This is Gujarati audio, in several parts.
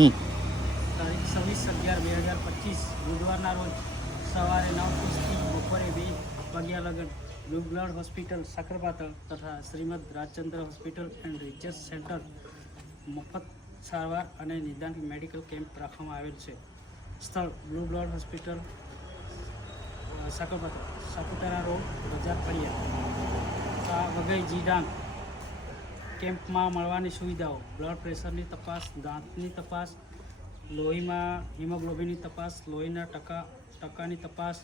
તારીખ 26/11/2025 બુધવારના રોજ સવારે 9:30 થી બપોરે 2 વાગ્યા લગન બ્લુ બ્લડ હોસ્પિટલ સાકરપાતળ તથા Shrimad Rajchandra hospital and research centre મફત સારવાર અને નિદાન મેડિકલ કેમ્પ રાખવામાં આવેલ છે. સ્થળ blue blood hospital Sakarpatal, Saputara road, બજાર ફળિયા, વઘઈ જીડાંગ. કેમ્પમાં મળવાની સુવિધાઓ: બ્લડ પ્રેશરની તપાસ, દાંતની તપાસ, લોહીમાં હિમોગ્લોબિનની તપાસ, લોહીના ટકાની તપાસ,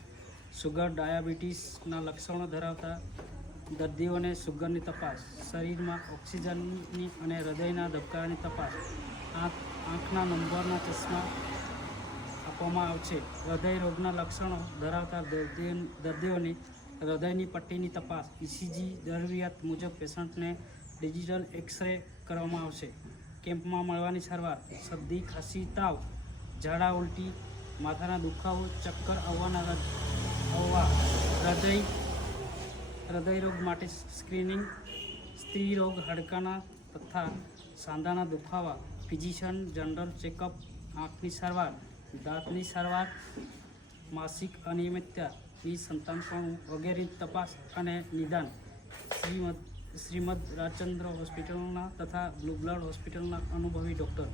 સુગર ડાયાબિટીસના લક્ષણો ધરાવતા દર્દીઓને સુગરની તપાસ, શરીરમાં ઓક્સિજનની અને હૃદયના ધબકારાની તપાસ, આંખના નંબરના ચશ્મા આપવામાં આવશે. હૃદય રોગના લક્ષણો ધરાવતા દર્દીઓની હૃદયની પટ્ટીની તપાસ, ઇસીજી જરૂરિયાત મુજબ પેશન્ટને ડિજિટલ એક્સરે કરવામાં આવશે. કેમ્પમાં મળવાની સારવાર: શરદી, ખાંસી, તાવ, ઝાડા ઉલટી, માથાના દુખાવો, ચક્કર આવવા, હૃદય રોગ માટે સ્ક્રીનિંગ, સ્ત્રી રોગ, હાડકાના તથા સાંધાના દુખાવા, ફિઝિશિયન જનરલ ચેકઅપ, આંખની સારવાર, દાંતની સારવાર, માસિક અનિયમિતતા, સંતાનપણું વગેરેની તપાસ અને નિદાન શ્રીમદ રાજચંદ્ર હોસ્પિટલના તથા બ્લુ બ્લડ હોસ્પિટલના અનુભવી ડૉક્ટર